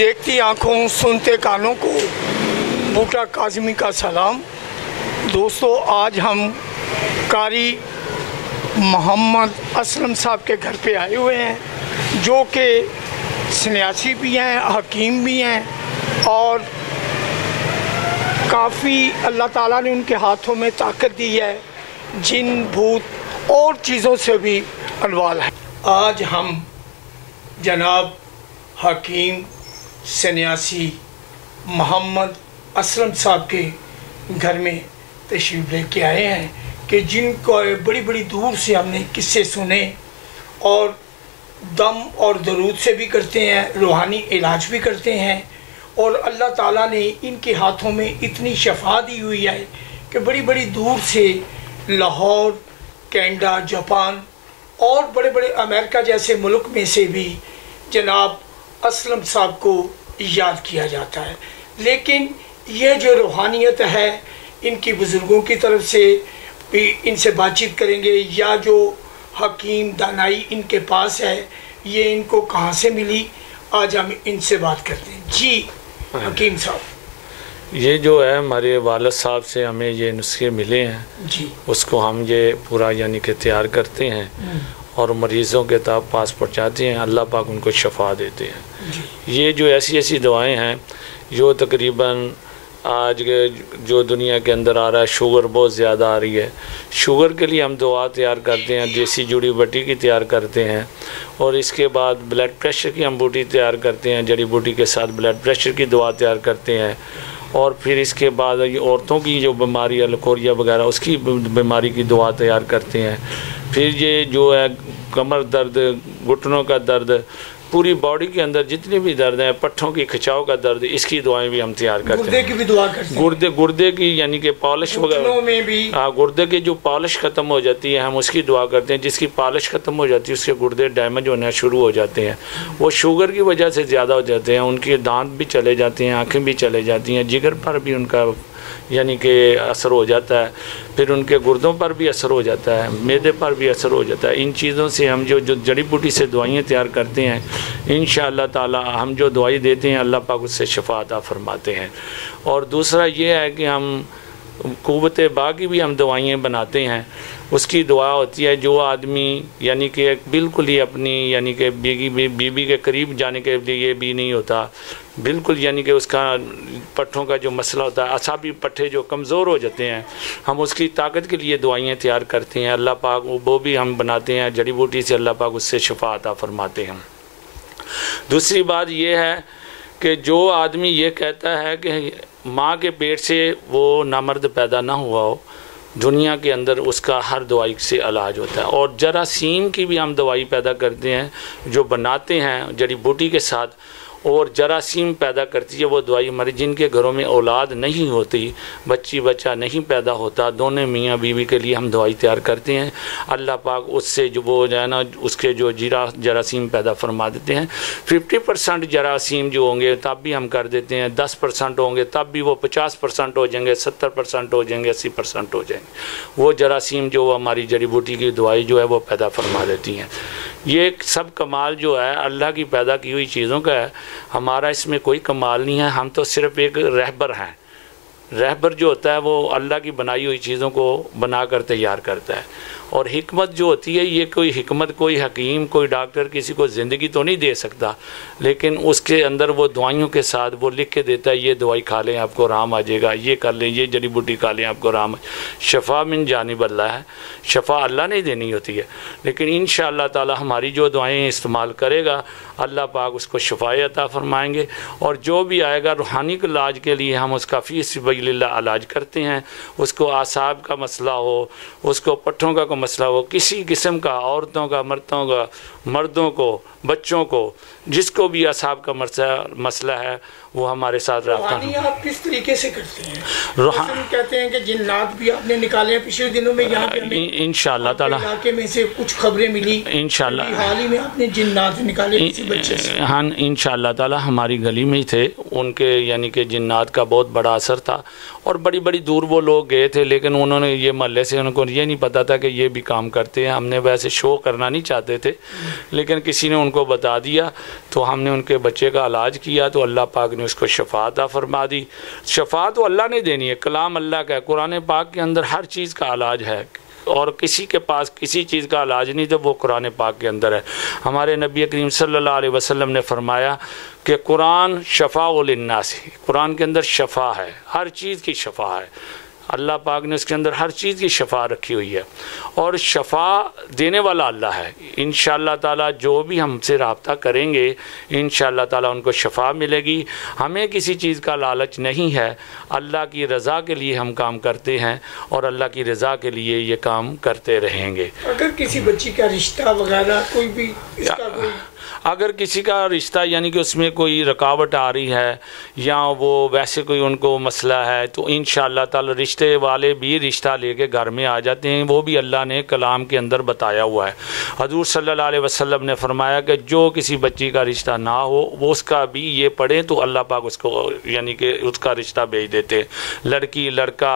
देखती आंखों सुनते कानों को बूटा काज़मी का सलाम। दोस्तों, आज हम कारी मोहम्मद असलम साहब के घर पे आए हुए हैं, जो कि सन्यासी भी हैं, हकीम भी हैं और काफ़ी अल्लाह ताला ने उनके हाथों में ताकत दी है, जिन भूत और चीज़ों से भी अनवाल है। आज हम जनाब हकीम सन्यासी मोहम्मद असलम साहब के घर में तशरीफ़ लेके आए हैं कि जिनको बड़ी बड़ी दूर से हमने किस्से सुने और दम और दरूद से भी करते हैं, रूहानी इलाज भी करते हैं और अल्लाह ताला ने इनके हाथों में इतनी शफा दी हुई है कि बड़ी बड़ी दूर से लाहौर, कनाडा, जापान और बड़े बड़े अमेरिका जैसे मुल्क में से भी जनाब असलम साहब को याद किया जाता है। लेकिन यह जो रूहानियत है, इनकी बुज़ुर्गों की तरफ से भी इनसे बातचीत करेंगे, या जो हकीम दानाई इनके पास है, ये इनको कहाँ से मिली, आज हम इनसे बात करते हैं। जी हकीम साहब, ये जो है हमारे वालिद साहब से हमें ये नुस्खे मिले हैं जी, उसको हम ये पूरा यानी कि तैयार करते हैं और मरीज़ों के पास पहुँचाते हैं। अल्लाह पाक उनको शफा देते हैं। ये जो ऐसी ऐसी दवाएं हैं जो तकरीबन आज के जो दुनिया के अंदर आ रहा है, शुगर बहुत ज़्यादा आ रही है, शुगर के लिए हम दवा तैयार करते हैं, देसी जड़ी बूटी की तैयार करते हैं और इसके बाद ब्लड प्रेशर की हम बूटी तैयार करते हैं, जड़ी बूटी के साथ ब्लड प्रेशर की दवा तैयार करते हैं और फिर इसके बाद ये औरतों की जो बीमारी है लकोरिया वगैरह, उसकी बीमारी की दवा तैयार करते हैं। फिर ये जो है कमर दर्द, घुटनों का दर्द, पूरी बॉडी के अंदर जितने भी दर्द हैं, पट्ठों की खिंचाव का दर्द, इसकी दवाएं भी हम तैयार करते हैं। गुर्दे की भी दुआ करते हैं, गुर्दे की यानी कि पॉलिश वगैरह में भी, हाँ, गुर्दे की जो पॉलिश ख़त्म हो जाती है हम उसकी दुआ करते हैं। जिसकी पॉलिश ख़त्म हो जाती है उसके गुर्दे डैमेज होना शुरू हो जाते हैं, वो शुगर की वजह से ज़्यादा हो जाते हैं, उनके दांत भी चले जाते हैं, आँखें भी चले जाती हैं, जिगर पर भी उनका यानी कि असर हो जाता है, फिर उनके गुर्दों पर भी असर हो जाता है, मैदे पर भी असर हो जाता है। इन चीज़ों से हम जो जड़ी बूटी से दवाइयाँ तैयार करते हैं, इंशाअल्लाह ताला हम जो दवाई देते हैं अल्लाह पाक उससे शफा अता फरमाते हैं। और दूसरा ये है कि हम कुव्वत बा की भी हम दवाइयाँ बनाते हैं। उसकी दुआ होती है जो आदमी यानी कि बिल्कुल ही अपनी यानी कि बीबी के करीब जाने के लिए भी नहीं होता, बिल्कुल यानी कि उसका पट्ठों का जो मसला होता है, असाबी पट्ठे जो कमज़ोर हो जाते हैं, हम उसकी ताकत के लिए दवाइयाँ तैयार करते हैं। अल्लाह पाक वो भी हम बनाते हैं जड़ी बूटी से, अल्लाह पाक उससे शफा अता फरमाते हैं। दूसरी बात ये है कि जो आदमी ये कहता है कि माँ के पेट से वो नामर्द पैदा ना हुआ हो, दुनिया के अंदर उसका हर दवाई से इलाज होता है। और जरासीम की भी हम दवाई पैदा करते हैं जो बनाते हैं जड़ी बूटी के साथ, और जरासीम पैदा करती है वो दवाई हमारे जिनके घरों में औलाद नहीं होती, बच्चा नहीं पैदा होता, दोनों मियाँ बीवी के लिए हम दवाई तैयार करते हैं। अल्लाह पाक उससे जो वो जो है ना उसके जो जरासीम पैदा फरमा देते हैं। 50% जरासीम जो होंगे तब भी हम कर देते हैं, 10% होंगे तब भी वो 50% हो जाएंगे, 70% हो जाएंगे, 80% हो जाएंगे। वो जरासीम जो हमारी जड़ी बूटी की दवाई जो है वो पैदा फरमा देती हैं। ये सब कमाल जो है अल्लाह की पैदा की हुई चीज़ों का है, हमारा इसमें कोई कमाल नहीं है, हम तो सिर्फ एक रहबर हैं। रहबर जो होता है वो अल्लाह की बनाई हुई चीज़ों को बनाकर तैयार करता है। और हिकमत जो होती है, ये कोई हिकमत कोई हकीम कोई डॉक्टर किसी को ज़िंदगी तो नहीं दे सकता, लेकिन उसके अंदर वो दवाइयों के साथ वो लिख के देता है, ये दवाई खा लें आपको आराम आ जाएगा, ये कर लें, ये जड़ी बूटी खा लें आपको आराम। शफा मिन जानिब अल्लाह है, शफा अल्लाह नहीं देनी होती है, लेकिन इंशाअल्लाह ताला हमारी जो दवाएँ इस्तेमाल करेगा अल्लाह पाक उसको शफाए अता फरमाएंगे। और जो भी आएगा रूहानी के इलाज के लिए हम उसका फ़ी सबिलिल्लाह इलाज करते हैं। उसको आसाब का मसला हो, उसको पट्ठों का मसला हो, किसी किस्म का, औरतों का, मर्दों को, बच्चों को, जिसको भी आसाब का मसला है वो हमारे साथ रब्ता। आप किस तरीके से करते हैं? कहते हैं कि जिन्नात भी आपने निकाले हैं पिछले दिनों में, यहाँ पे इंशाअल्लाह ताला इलाके में से कुछ खबरें मिली, इंशाअल्लाह हाल ही में आपने जिन्नात निकाले किसी बच्चे से। हाँ, इंशाअल्लाह ताला हमारी गली में ही थे, उनके यानी कि जिन्नात का बहुत बड़ा असर था और बड़ी बड़ी दूर वो लोग गए थे, लेकिन उन्होंने ये महल्ले से उनको ये नहीं पता था कि ये भी काम करते हैं। हमने वैसे शो करना नहीं चाहते थे, लेकिन किसी ने उनको बता दिया तो हमने उनके बच्चे का इलाज किया, तो अल्लाह पाक ने उसको शफा अता फरमा दी। शफा तो अल्लाह ने देनी है, कलाम अल्लाह का है, कुरान पाक के अंदर हर चीज़ का इलाज है और किसी के पास किसी चीज़ का इलाज नहीं, तो वो कुरान पाक के अंदर है। हमारे नबी करीम सल्लल्लाहु अलैहि वसल्लम ने फरमाया कि कुरान शफ़ाउल लिन्नास, कुरान के अंदर शफ़ा है, हर चीज़ की शफ़ा है। अल्लाह पाक ने उसके अंदर हर चीज़ की शफ़ा रखी हुई है और शफ़ा देने वाला अल्लाह है। इंशाअल्लाह ताला जो भी हमसे रब्ता करेंगे इंशाअल्लाह ताला उनको शफ़ा मिलेगी। हमें किसी चीज़ का लालच नहीं है, अल्लाह की रज़ा के लिए हम काम करते हैं और अल्लाह की रज़ा के लिए ये काम करते रहेंगे। अगर किसी बच्ची का रिश्ता वगैरह कोई भी इसका अगर किसी का रिश्ता यानी कि उसमें कोई रुकावट आ रही है या वो वैसे कोई उनको मसला है, तो इंशाअल्लाह ताला रिश्ते वाले भी रिश्ता लेके घर में आ जाते हैं। वो भी अल्लाह ने कलाम के अंदर बताया हुआ है। हजूर सल्लल्लाहु अलैहि वसल्लम ने फरमाया कि जो किसी बच्ची का रिश्ता ना हो वो उसका भी ये पढ़े तो अल्लाह पाक उसको यानी कि उसका रिश्ता भेज देते हैं। लड़की लड़का,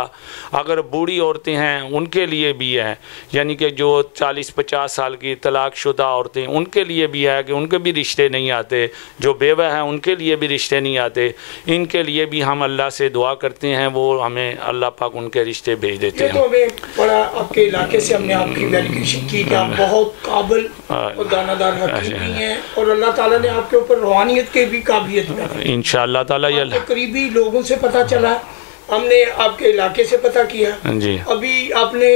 अगर बूढ़ी औरतें हैं उनके लिए भी है, यानी कि जो 40-50 साल की तलाकशुदा औरतें उनके लिए भी है कि उनके भी रिश्ते नहीं आते, जो बेवा हैं उनके लिए भी रिश्ते नहीं आते, इनके लिए भी हम अल्लाह से दुआ करते हैं, वो हमें अल्लाह पाक उनके रिश्ते भेज देते हैं। तो हमें बड़ा आपके इलाके से हमने आपकी वेरिफिकेशन की कि आप बहुत काबिल और दानादार हकीम भी हैं और अल्लाह ताला ने आपके ऊपर रूहानियत के भी काबिलियत इंशाअल्लाह ताला ये करीबी लोगों से पता चला, हमने आपके इलाके से पता किया जी। अभी आपने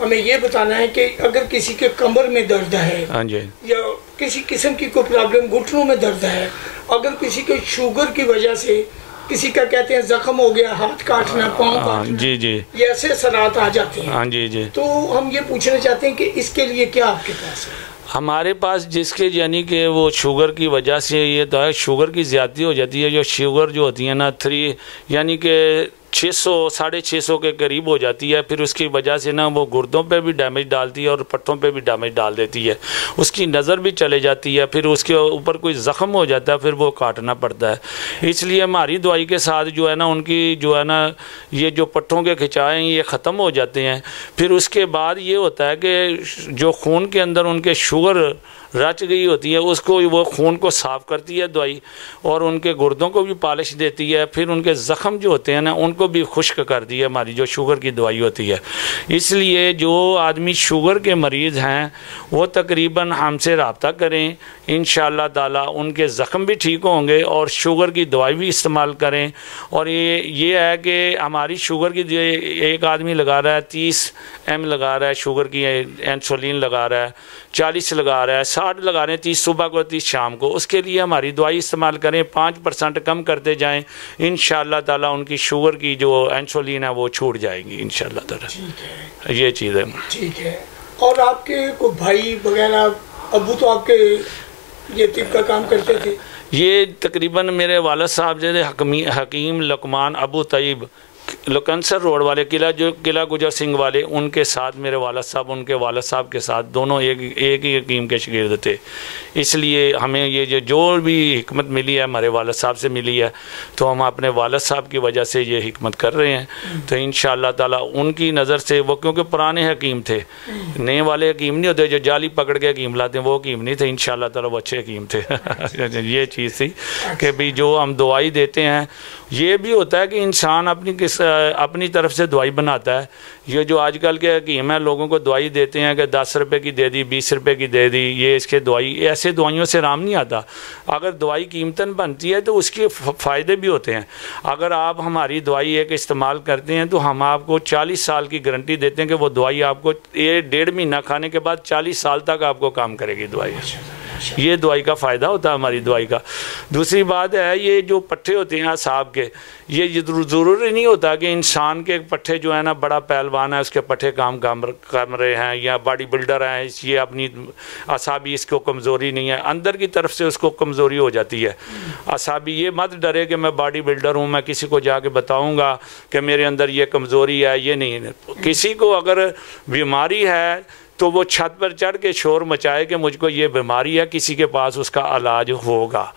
हमें ये बताना है कि अगर किसी के कमर में दर्द है या किसी किस्म की कोई प्रॉब्लम, घुटनों में दर्द है, अगर किसी के शुगर की वजह से किसी का कहते हैं जख्म हो गया, हाथ काटना, पाँव काटना, जी जी, ये ऐसे सराहत आ जाते हैं। हाँ जी जी। तो हम ये पूछना चाहते हैं कि इसके लिए क्या आपके पास है? हमारे पास जिसके यानी कि वो शुगर की वजह से ये तो है, शुगर की ज़्यादती हो जाती है, जो शुगर जो होती है ना 3 यानी कि 600-650 के करीब हो जाती है, फिर उसकी वजह से ना वो गुर्दों पे भी डैमेज डालती है और पट्टों पे भी डैमेज डाल देती है, उसकी नज़र भी चले जाती है, फिर उसके ऊपर कोई ज़ख्म हो जाता है, फिर वो काटना पड़ता है। इसलिए हमारी दवाई के साथ जो है ना उनकी जो है ना ये जो पट्टों के खिंचाए ये ख़त्म हो जाते हैं। फिर उसके बाद ये होता है कि जो खून के अंदर उनके शुगर रच गई होती है उसको वो खून को साफ़ करती है दवाई और उनके गुर्दों को भी पालिश देती है, फिर उनके ज़ख़म जो होते हैं ना उनको भी खुश्क कर दी है हमारी जो शुगर की दवाई होती है। इसलिए जो आदमी शुगर के मरीज़ हैं वो तकरीबन हमसे रब्ता करें, इंशाअल्लाह ताला उनके ज़ख़म भी ठीक होंगे और शुगर की दवाई भी इस्तेमाल करें। और ये है कि हमारी शुगर की एक आदमी लगा रहा है 30 ml लगा रहा है, शुगर की इंसुलिन लगा रहा है, 40 लगा रहा है, 60 लगा रहे हैं, 30 सुबह को 30 शाम को, उसके लिए हमारी दवाई इस्तेमाल करें, 5% कम करते जाएं, इंशाअल्लाह ताला उनकी शुगर की जो इंसुलिन है वो छूट जाएगी इंशाअल्लाह ताला। ये चीज़ है। ठीक है। और आपके कोई भाई वगैरह, अबू तो आपके ये तिब का काम करते थे? ये तकरीबन मेरे वालिद साहब जो हकीम लुकमान अबू तैयब लकनसर रोड वाले किला गुजर सिंह वाले, उनके साथ मेरे वालिद साहब उनके वालिद साहब के साथ दोनों एक ही हकीम के शागिर्द थे। इसलिए हमें ये जो भी हिकमत मिली है हमारे वालिद साहब से मिली है, तो हम अपने वालिद साहब की वजह से ये हिकमत कर रहे हैं। तो इंशाअल्लाह ताला उनकी नज़र से वो, क्योंकि पुराने हकीम थे, नए वाले हकीम नहीं होते जो जाली पकड़ के हकीम लाते हैं, वो हकीम नहीं थे, इंशाअल्लाह ताला वो अच्छे हकीम थे। ये चीज़ थी कि भाई जो हम दवाई देते हैं, ये भी होता है कि इंसान अपनी तरफ से दवाई बनाता है। ये जो आजकल के हकीम हैं लोगों को दवाई देते हैं कि 10 रुपये की दे दी, 20 रुपये की दे दी, ये इसके दवाई, ऐसे दवाइयों से आराम नहीं आता। अगर दवाई कीमतन बनती है तो उसके फ़ायदे भी होते हैं। अगर आप हमारी दवाई एक इस्तेमाल करते हैं तो हम आपको 40 साल की गारंटी देते हैं कि वो दवाई आपको 1.5 महीना खाने के बाद 40 साल तक आपको काम करेगी दवाई। ये दवाई का फ़ायदा होता है हमारी दवाई का। दूसरी बात है, ये जो पट्टे होते हैं असाब के, ये ज़रूरी नहीं होता कि इंसान के पट्टे जो है ना बड़ा पहलवान है उसके पट्टे काम कर रहे हैं या बॉडी बिल्डर हैं, ये अपनी असाबी इसको कमज़ोरी नहीं है, अंदर की तरफ से उसको कमज़ोरी हो जाती है। असाबी ये मत डरे कि मैं बॉडी बिल्डर हूँ, मैं किसी को जाके बताऊँगा कि मेरे अंदर ये कमज़ोरी है, ये नहीं। किसी को अगर बीमारी है तो वो छत पर चढ़ के शोर मचाए कि मुझको ये बीमारी है, किसी के पास उसका इलाज होगा।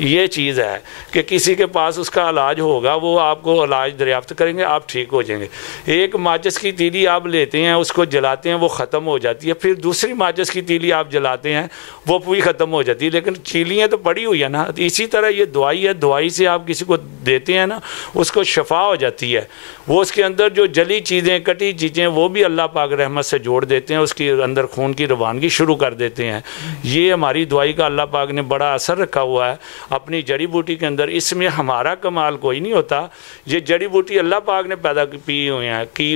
ये चीज़ है कि किसी के पास उसका इलाज होगा, वो आपको इलाज दरियाफ्त करेंगे, आप ठीक हो जाएंगे। एक माचिस की तीली आप लेते हैं, उसको जलाते हैं, वो ख़त्म हो जाती है, फिर दूसरी माचिस की तीली आप जलाते हैं, वो पूरी ख़त्म हो जाती है, लेकिन तीलियाँ तो पड़ी हुई है ना। तो इसी तरह ये दवाई है, दवाई से आप किसी को देते हैं ना, उसको शफा हो जाती है। वो उसके अंदर जो जली चीज़ें, कटी चीज़ें, वो भी अल्लाह पाक रहमत से जोड़ देते हैं, उसके अंदर खून की रवानगी शुरू कर देते हैं। ये हमारी दवाई का अल्लाह पाक ने बड़ा असर रखा हुआ है अपनी जड़ी बूटी के अंदर। इसमें हमारा कमाल कोई नहीं होता, ये जड़ी बूटी अल्लाह पाक ने पैदा की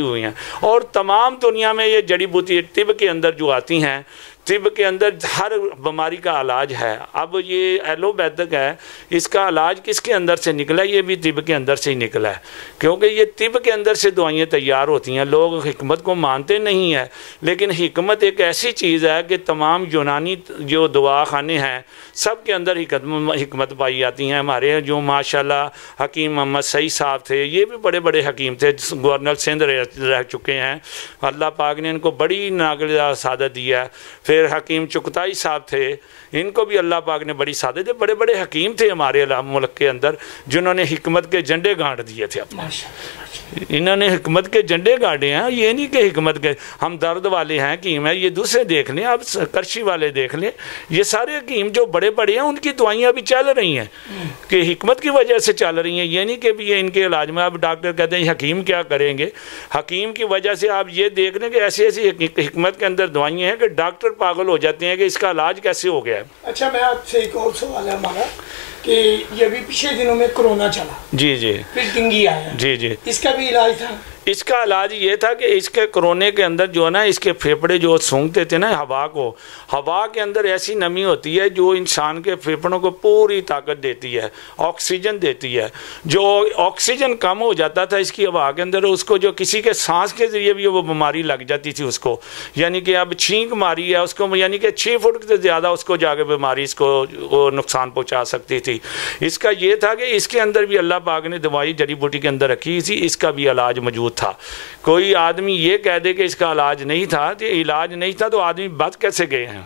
हुई हैं। और तमाम दुनिया में ये जड़ी बूटी तिब के अंदर जो आती हैं, तिब के अंदर हर बीमारी का इलाज है। अब ये एलोपैथिक है, इसका इलाज किसके अंदर से निकला? ये भी तिब के अंदर से ही निकला है, क्योंकि ये तिब के अंदर से दवाइयाँ तैयार होती हैं। लोग हिकमत को मानते नहीं हैं, लेकिन हिकमत एक ऐसी चीज़ है कि तमाम यूनानी जो दवाखाने हैं सब के अंदर हिकमत पाई जाती हैं। हमारे जो माशाल्लाह हकीम मोहम्मद सईद साहब थे, ये भी बड़े बड़े हकीम थे, गवर्नर सिंध रह चुके हैं। अल्लाह पाक ने इनको बड़ी नागला सादत दिया। फिर हकीम चुगताई साहब थे, इनको भी अल्लाह पाक ने बड़ी सादत दी। बड़े बड़े हकीम थे हमारे मुल्क के अंदर, जिन्होंने हिकमत के झंडे गाड़ दिए थे अपने। इन्होंने हिकमत के झंडे गाड़े हैं। ये नहीं कि हिकमत के हम दर्द वाले हैं हकीम है, ये दूसरे देख लें, आप करशी वाले देख लें, ये सारे हकीम जो बड़े बड़े हैं उनकी दवाइयाँ भी चल रही हैं कि हिकमत की वजह से चल रही हैं। ये नहीं कि भी ये इनके इलाज में अब डॉक्टर कहते हैं हकीम क्या करेंगे। हकीम की वजह से आप ये देख लें कि ऐसी ऐसी हिकमत के अंदर दवाइयाँ हैं कि डॉक्टर पागल हो जाते हैं कि इसका इलाज कैसे हो गया है। अच्छा, मैं आपसे एक और सवाल है हमारा कि ये भी पिछले दिनों में कोरोना चला, जी जी, फिर डेंगू आया, जी जी, इसका भी इलाज था? इसका इलाज ये था कि इसके कोरोने के अंदर जो है ना, इसके फेफड़े जो सूंघते थे ना हवा को, हवा के अंदर ऐसी नमी होती है जो इंसान के फेफड़ों को पूरी ताकत देती है, ऑक्सीजन देती है। जो ऑक्सीजन कम हो जाता था इसकी हवा के अंदर, उसको जो किसी के सांस के ज़रिए भी वो बीमारी लग जाती थी उसको, यानी कि अब छींक मारी है उसको, यानी कि 6 फुट से ज़्यादा उसको जाके बीमारी इसको नुकसान पहुँचा सकती थी। इसका ये था कि इसके अंदर भी अल्लाह पाक ने दवाई जड़ी बूटी के अंदर रखी थी, इसका भी इलाज मौजूद था। कोई आदमी ये कह दे कि इसका इलाज नहीं था, तो इलाज नहीं था तो आदमी बच कैसे गए हैं?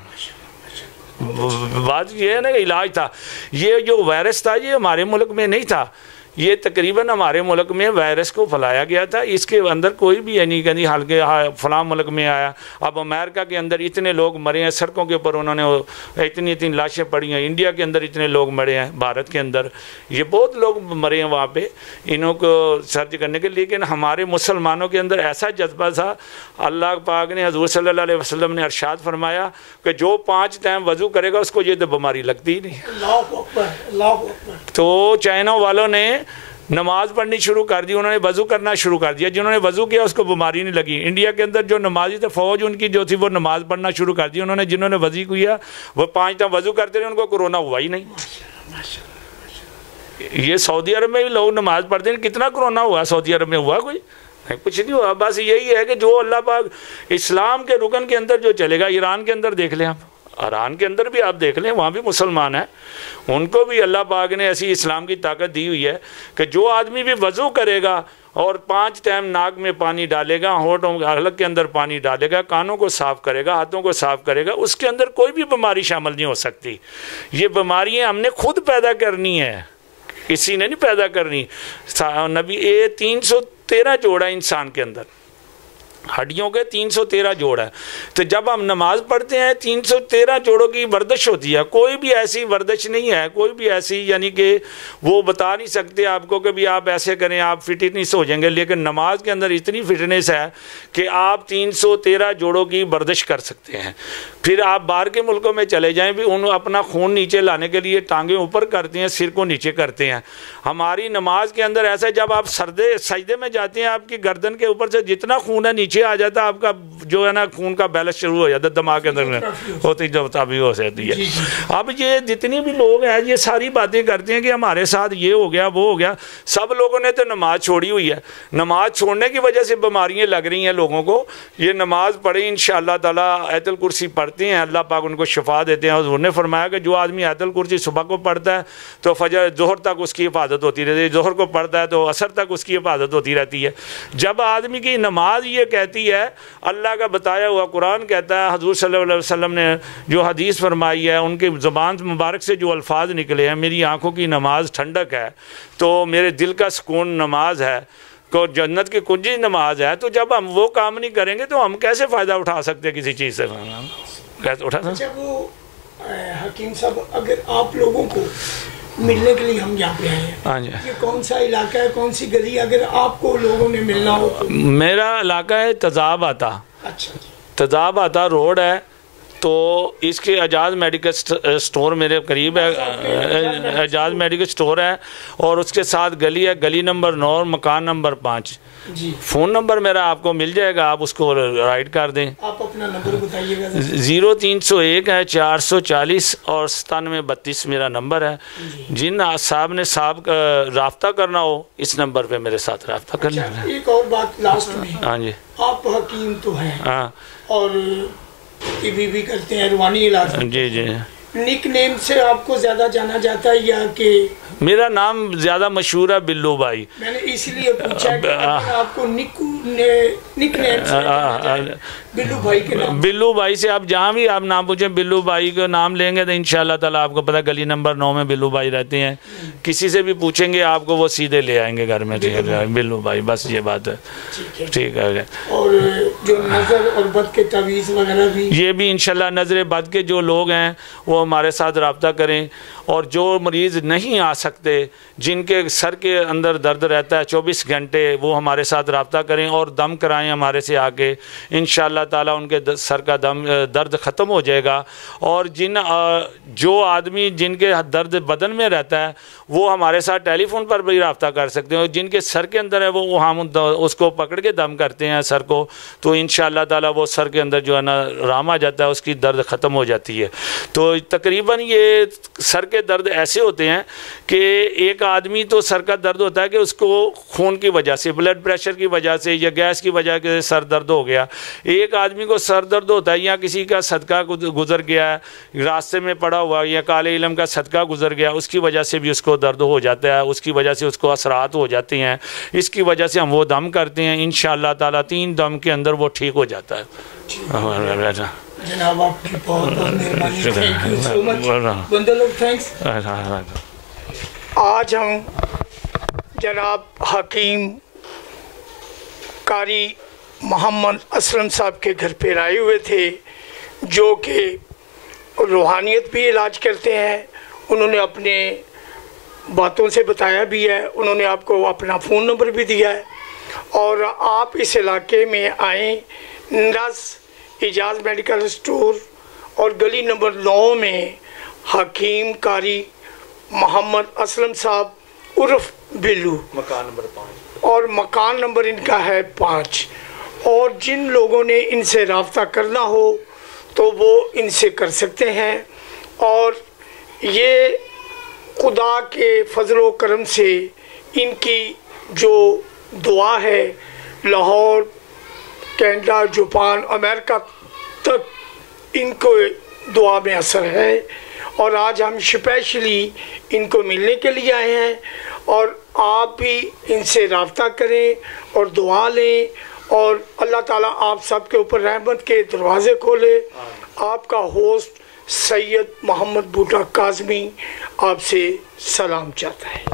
बात ये है ना, इलाज था। ये जो वायरस था ये हमारे मुल्क में नहीं था, ये तकरीबन हमारे मुल्क में वायरस को फैलाया गया था। इसके अंदर कोई भी यानी कहीं हल्के फलां मुल्क में आया। अब अमेरिका के अंदर इतने लोग मरे हैं, सड़कों के ऊपर उन्होंने इतनी इतनी लाशें पड़ी हैं। इंडिया के अंदर इतने लोग मरे हैं, भारत के अंदर ये बहुत लोग मरे हैं वहाँ पे इन्हों को सर्च करने के। लेकिन हमारे मुसलमानों के अंदर ऐसा जज्बा था, अल्लाह पाक ने हज़ूर सल्लल्लाहु अलैहि वसल्लम ने अरशाद फरमाया कि जो 5 टाइम वज़ू करेगा उसको ये तो बीमारी लगती ही नहीं। तो चाइना वालों ने नमाज पढ़नी शुरू कर दी, उन्होंने वज़ू करना शुरू कर दिया। जिन्होंने वज़ू किया उसको बीमारी नहीं लगी। इंडिया के अंदर जो नमाजी थे, फ़ौज उनकी जो थी वो नमाज पढ़ना शुरू कर दी उन्होंने। जिन्होंने वज़ू किया वो 5 टाइम वज़ू करते रहे, उनको कोरोना हुआ ही नहीं। ये सऊदी अरब में भी लोग नमाज पढ़ते हैं, कितना कोरोना हुआ सऊदी अरब में? हुआ कोई नहीं, कुछ नहीं हुआ। बस यही है कि जो अल्लाह पाक इस्लाम के रुकन के अंदर जो चलेगा, ईरान के अंदर देख लें आप, ईरान के अंदर भी आप देख लें, वहाँ भी मुसलमान हैं, उनको भी अल्लाह पाक ने ऐसी इस्लाम की ताकत दी हुई है कि जो आदमी भी वज़ू करेगा और 5 टाइम नाक में पानी डालेगा, होठों हलक के अंदर पानी डालेगा, कानों को साफ़ करेगा, हाथों को साफ़ करेगा, उसके अंदर कोई भी बीमारी शामिल नहीं हो सकती। ये बीमारियाँ हमने खुद पैदा करनी है, किसी ने नहीं पैदा करनी। नबी 313 जोड़ा इंसान के अंदर, हड्डियों के 313 जोड़ है। तो जब हम नमाज पढ़ते हैं 313 जोड़ों की वर्जिश होती है। कोई भी ऐसी वर्जिश नहीं है, कोई भी ऐसी यानी कि वो बता नहीं सकते आपको कि भी आप ऐसे करें आप फिटनेस हो जाएंगे। लेकिन नमाज के अंदर इतनी फिटनेस है कि आप 313 जोड़ों की वर्जिश कर सकते हैं। फिर आप बाहर के मुल्कों में चले जाएं, भी उन अपना खून नीचे लाने के लिए टांगें ऊपर करते हैं, सिर को नीचे करते हैं। हमारी नमाज के अंदर ऐसा है, जब आप सजदे में जाते हैं आपकी गर्दन के ऊपर से जितना खून है नीचे आ जाता है, आपका जो है ना खून का बैलेंस शुरू हो जाता है, दिमाग के अंदर होती जब तभी हो सकती है। अब ये जितने भी लोग हैं ये सारी बातें करते हैं कि हमारे साथ ये हो गया वो हो गया। सब लोगों ने तो नमाज छोड़ी हुई है, नमाज छोड़ने की वजह से बीमारियाँ लग रही हैं लोगों को। ये नमाज पढ़े इंशाअल्लाह ताला, आयतुल कुर्सी पढ़ते हैं, अल्लाह पाक उनको शिफा देते हैं। हुज़ूर ने फरमाया कि जो आदमी आयतुल कुर्सी सुबह को पढ़ता है तो फजर जोहर तक उसकी हिफाजत होती रहती है, जोहर को पढ़ता है तो असर तक उसकी हिफाजत होती रहती है। जब आदमी की नमाज ये कहती है अल्लाह का बताया हुआ कुरान कहता है, हज़ूर सल्लल्लाहु अलैहि वसल्लम ने जो हदीस फरमाई है, उनकी ज़ुबान मुबारक से जो अल्फाज निकले हैं, मेरी आँखों की नमाज ठंडक है तो मेरे दिल का सुकून नमाज है, को जन्नत की कुंजी नमाज है। तो जब हम वो काम नहीं करेंगे तो हम कैसे फ़ायदा उठा सकते हैं किसी चीज़ से? कैसे उठा सकते? अच्छा, वो हकीम साहब, अगर आप लोगों को मिलने के लिए हम यहाँ पे आए हैं, हाँ जी, ये कौन सा इलाका है, कौन सी गली, अगर आपको लोगों ने मिलना हो तो? मेरा इलाका है तजाब आता। अच्छा, तजाब आता रोड है, तो इसके एजाज मेडिकल स्टोर मेरे करीब है, एजाज मेडिकल स्टोर है, और उसके साथ गली है, गली नंबर 9, मकान नंबर 5 जी। फ़ोन नंबर मेरा आपको मिल जाएगा, आप उसको राइट कर दें। आप अपना नंबर बताइएगा। 0301 है 440 और 9732 मेरा नंबर है। जिन साहब ने रब्ता करना हो इस नंबर पे मेरे साथ रब्ता कर लेना। अच्छा, एक और बात लास्ट में, हाँ जी, आप हकीम तो हैं, हाँ और टीवी भी करते हैं रूहानी इलाज, जी जी। निक नेम से आपको ज्यादा जाना जाता है या कि? मेरा नाम ज़्यादा मशहूर है बिल्लू भाई। मैंने इसलिए पूछा कि अगर आपको निक नेम से बिल्लू भाई के नाम, बिल्लू भाई से आप जहाँ भी आप नाम पूछें, बिल्लू भाई का नाम लेंगे तो इंशाल्लाह ताला आपको पता, गली नंबर 9 में बिल्लू भाई रहते हैं। किसी से भी पूछेंगे आपको वो सीधे ले आएंगे घर में। ठीक है, बिल्लू भाई, बस ये बात है। ठीक है। और जो नज़र और बद के तवीज़ वगैरह भी, ये भी इंशाल्लाह नज़र बद के जो लोग हैं वो हमारे साथ रब्ता करें, और जो मरीज़ नहीं आ सकते, जिनके सर के अंदर दर्द रहता है 24 घंटे, वो हमारे साथ रब्ता करें और दम कराएं हमारे से आके। इंशाअल्लाह ताला उनके सर का दर्द ख़त्म हो जाएगा। और जो आदमी जिनके दर्द बदन में रहता है वो हमारे साथ टेलीफोन पर भी रब्ता कर सकते हैं। जिनके सर के अंदर है वो हम उसको पकड़ के दम करते हैं सर को, तो इंशाअल्लाह ताला वो सर के अंदर जो है ना आराम आ जाता है, उसकी दर्द ख़त्म हो जाती है। तो तकरीबन ये सर के दर्द ऐसे होते हैं कि एक आदमी तो सर का दर्द होता है कि उसको खून की वजह से, ब्लड प्रेशर की वजह से या गैस की वजह से सर दर्द हो गया। एक आदमी को सर दर्द होता है या किसी का सदका गुजर गया है, रास्ते में पड़ा हुआ, या काले इल्म का सदका गुजर गया, उसकी वजह से भी उसको दर्द हो जाता है, उसकी वजह से उसको असरात हो जाते हैं। इसकी वजह से हम वो दम करते हैं, इंशाअल्लाह ताला 3 दम के अंदर वो ठीक हो जाता है। जनाब आपकी बहुत बहुत मेहरबानी, थैंक यू सो मच। बंदे लोग थैंक्स। आज हम जनाब हकीम कारी मोहम्मद असलम साहब के घर पे आए हुए थे, जो कि रूहानियत भी इलाज करते हैं। उन्होंने अपने बातों से बताया भी है, उन्होंने आपको अपना फ़ोन नंबर भी दिया है। और आप इस इलाके में आएँ, नस एजाज मेडिकल स्टोर और गली नंबर 9 में हकीम कारी मोहम्मद असलम साहब उर्फ बिल्लू, मकान नंबर 5, और मकान नंबर इनका है 5। और जिन लोगों ने इनसे रब्ता करना हो तो वो इनसे कर सकते हैं। और ये खुदा के फजलो करम से इनकी जो दुआ है, लाहौर, कनाडा, जापान, अमेरिका तक इनको दुआ में असर है। और आज हम स्पेशली इनको मिलने के लिए आए हैं, और आप भी इनसे रब्ता करें और दुआ लें, और अल्लाह ताला आप सब के ऊपर रहमत के दरवाज़े खोले। आपका होस्ट सैयद मोहम्मद बूटा काज़मी आपसे सलाम चाहता है।